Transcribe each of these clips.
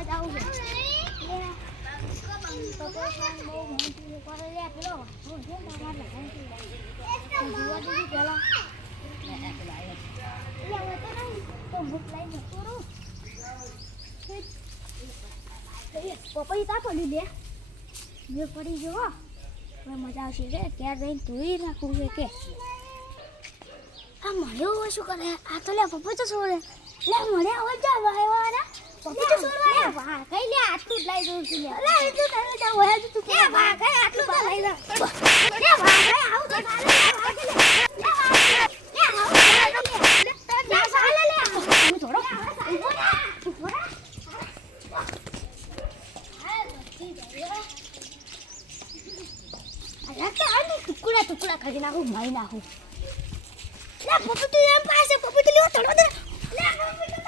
લેવા જાવું છે તો કોઈ બહુ મોટી કરે લે પેલો હું જે તમાર લખાઈ જોવા દીધી પેલા હવે તો નહીં તો ભૂખ લાગી જતો રહું પપ્પા તા પડી લે મેં પડી જો હવે મજા આવશે કે ત્યાં જઈને ધોઈ રાખવું છે કે આ મળ્યો શું કરે આ તો લે પપ્પા તો છોડે લે મળે આવો જા વાયવાના પપ્પા તો છોડવા વાહ કઈ લે આટલું જ લઈ દઉં છું લે લે એટલું તારે જા હોય તું કે વાહ કઈ આટલું તો લઈ જા લે વાહ કઈ આવું તો તારે લે વાહ કે લે લે સાલે લે હું થોડો ટુકડા ટુકડા કરી નાખું મારી નાખું લે પપ્પુ તું એમ પાસે પપ્પુ તો લેવો થોડો દે લે પપ્પુ તો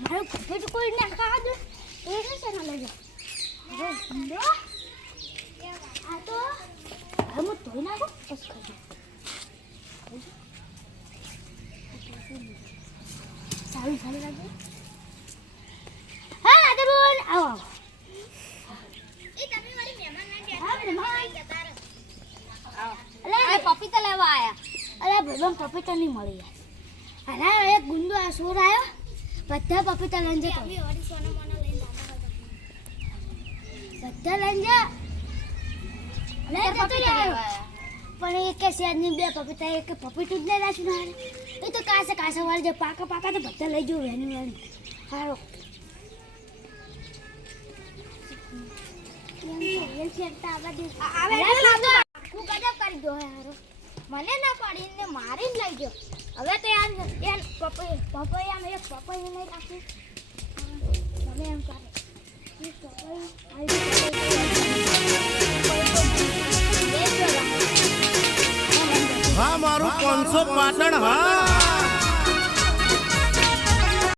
મારો પપ્પુ તો કોઈ ના ખા દે એ છે ના લેજો હવે લો આ તો હું ધોઈ નાખું બસ ખાજો સારું સારું લાગે હા દાદા બોલ આવો એ તમે મારી મહેમાન ના બેઠા અલે પપીતા લેવા આયા અરે ભગવાન પપીતા નહીં મળી યાર અરે એક ગુંડો આ સોર આવ્યો બધા પપીતા લઈને જતો અમે ઓડી સોના મોના લઈને બધા લઈને જા લે જતો રહ્યો પણ એક કે શેરની બે પપીતા એક પપીતું જ લઈ રાખ્યું ના એ તો કાસે વાળી જે પાકા પાકા તો બધા લઈ જવું વેની હારો મને ના પાડીને મારી જ લઈ ગયો હવે તો યાર પપૈયા મેં પપૈયા નહીં રાખ્યું તમે એમ કરે હા મારું 500 પાટણ હા